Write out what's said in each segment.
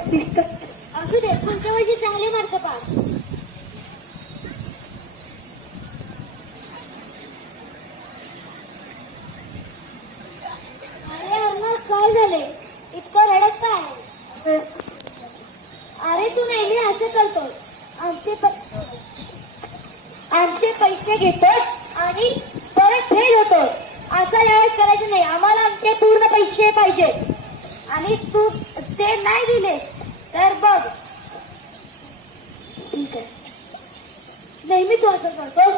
असू दे पुढच्या वर्षी चांगले mark pass Vitória, São Paulo.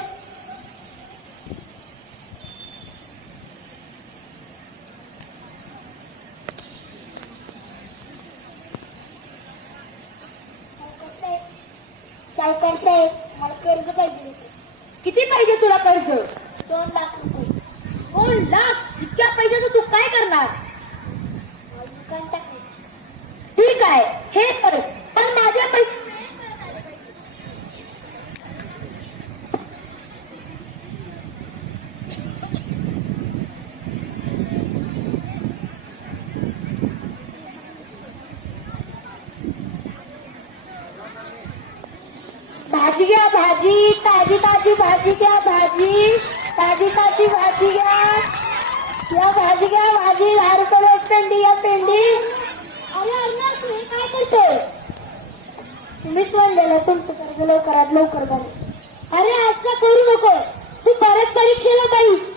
तुम्हीच म्हणलेलं तुमचं कर्ज लवकरात लवकर भरा. अरे आजचा करू नको. तू परत परीक्षेला पाहिजे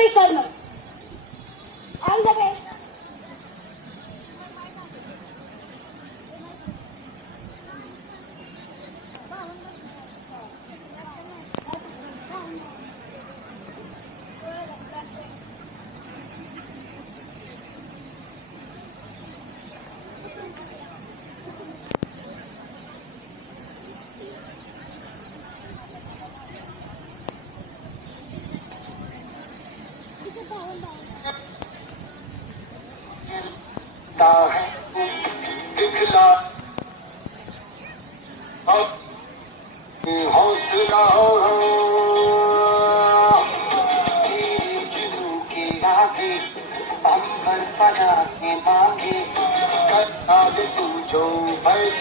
Vocês estão. लागे अंबर पना के मांगे करता तू जो बस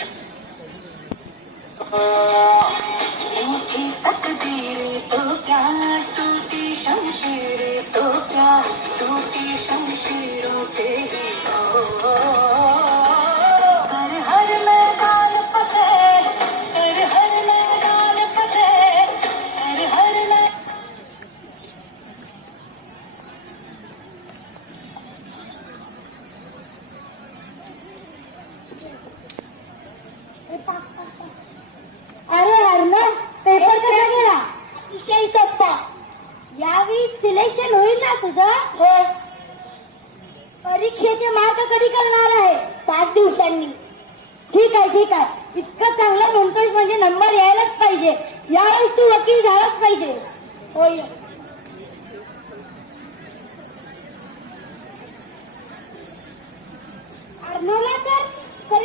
रूठी तकदीर तो क्या टूटी शमशीर तो क्या टूटी शमशीरों से ही ओ,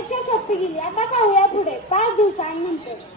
परीक्षा शक्ती गेली. आता पाहूया पुढे. पाच दिवसांनंतर.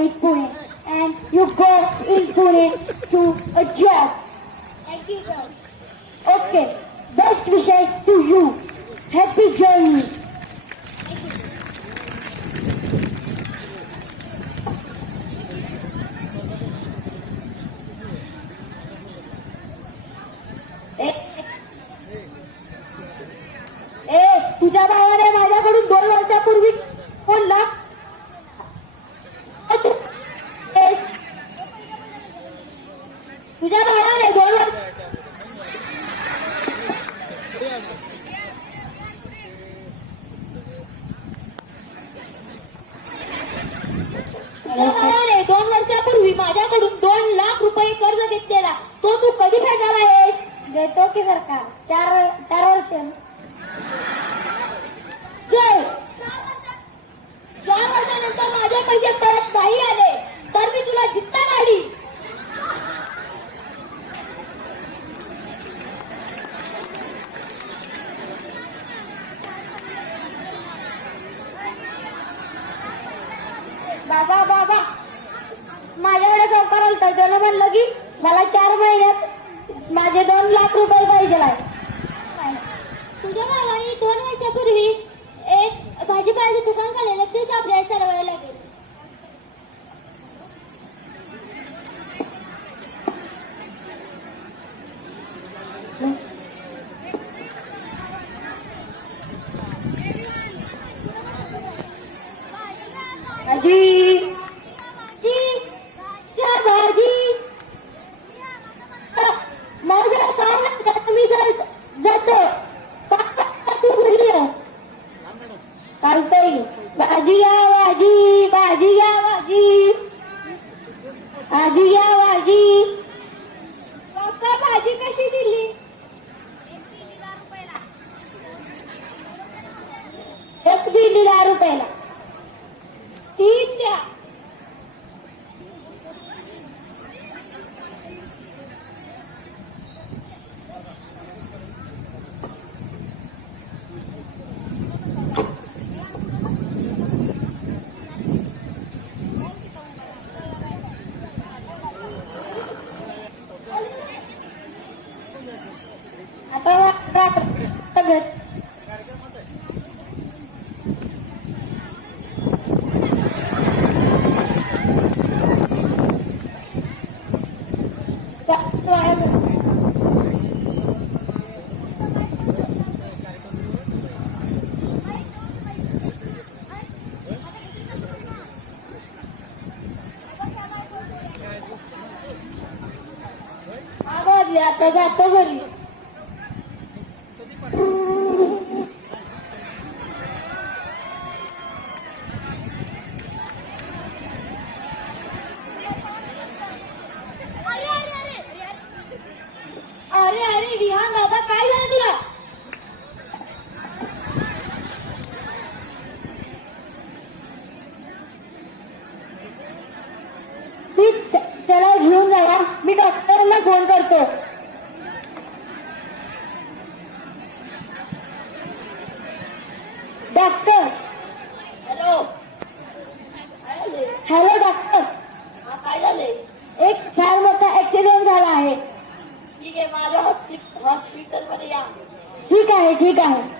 eight points. Cristiana. That's why Vihaan दादा काय झालं? 体感。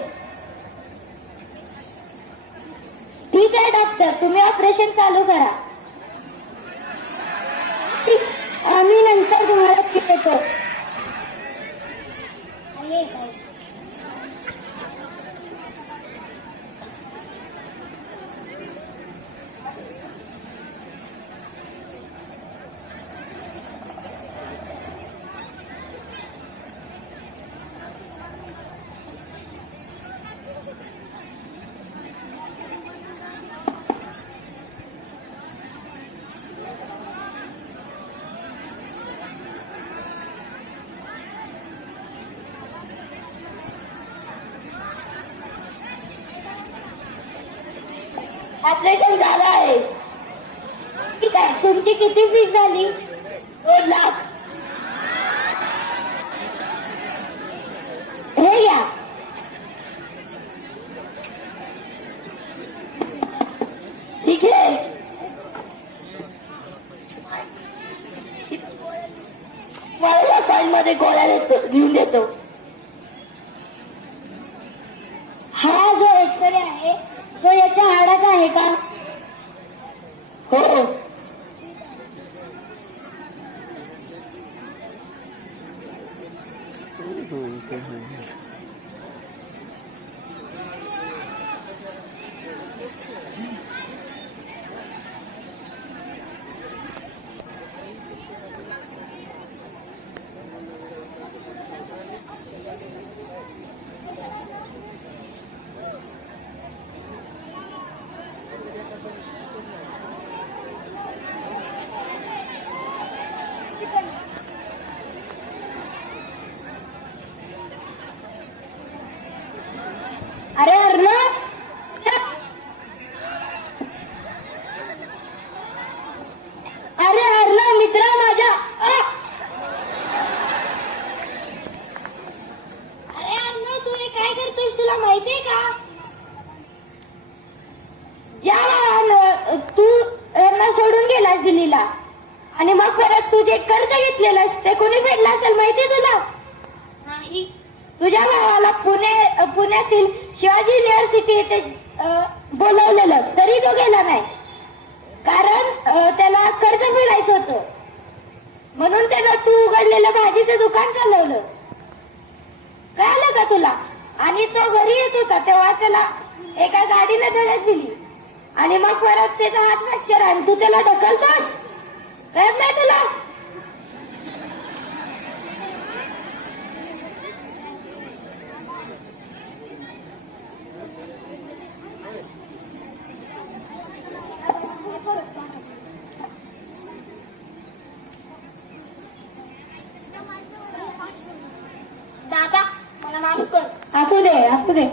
डॉक्टर तुम्ही ऑपरेशन चालू करा. आम्ही नंतर तुम्हाला येतो ऑपरेशन झालं आहे. ठीक आहे तुमची किती फीस झाली दोन लाख हे घ्या ठीक आहे मला या फाईल मध्ये गोळ्या देतो घेऊन देतो हा जो एक्सरे आहे तो याच्या हाडाचा आहे का हो अरे अर्णव अरे अर्णव मित्रा माझ्या आ! अरे अर्णव तू हे काय करतोस तुला माहितीये का ज्या वेळानं तू यांना सोडून गेलास दिल्लीला आणि मग परत तू जे कर्ज घेतलेलंस ते कोणी फेडलं असेल माहितीये तुला नाही तुझ्या भावाला पुणे पुण्यातील शिवाजी युनिव्हर्सिटी येथे बोलवलेलं. तरी तो गेला नाही. कारण त्याला कर्ज फेडायचं होतं. म्हणून त्यानं तू उघडलेलं भाजीचं दुकान चालवलं. कळलं का तुला? आणि तो घरी येत होता. तेव्हा त्याला एका गाडीने धडक दिली. आणि मग परत त्याचा हात फ्रॅक्चर आणि तू त्याला ढकलतोस? कळत नाही तुला दादा मला माफ कर असू दे असू दे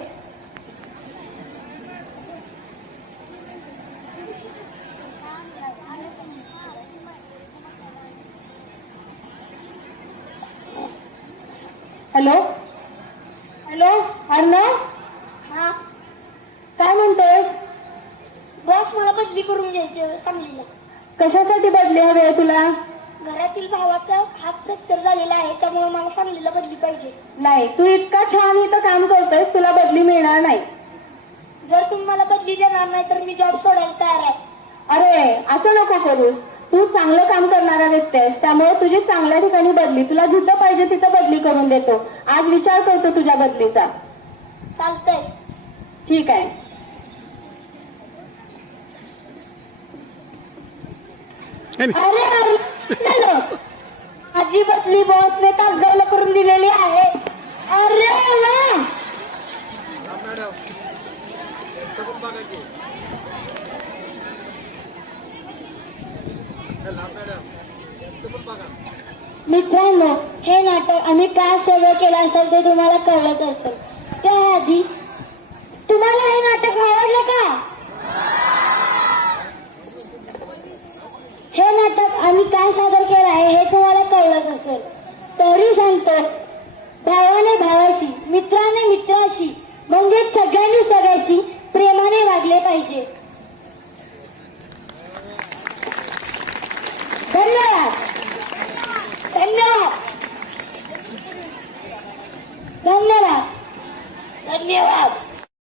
हॅलो हॅलो अर्णव हा काय म्हणतोयस बॉस मला सांगलीला. कशासाठी बदली हवी आहे तुला? घरातील भावाचा हात फ्रॅक्चर झालेला आहे त्यामुळे मला सांगलीला बदली पाहिजे. नाही तू इतका छान इथं काम करतोयस तुला बदली मिळणार नाही. जर तुम्ही मला बदली देणार नाही तर मी जॉब सोडायला तयार आहे. अरे असं नको करूस. तू चांगलं काम करणारा व्यक्ती आहेस त्यामुळे तुझी चांगल्या ठिकाणी बदली. तुला जिथं पाहिजे तिथं बदली करून देतो. आज विचार करतो तुझ्या बदलीचा. चालतंय. ठीक आहे. अरे माझी बदली बॉसने तासगावला करून दिलेली आहे. अरे मित्रांनो हे नाटक आम्ही का सगळं केलं असेल ते तुम्हाला कळलंच असेल. त्याआधी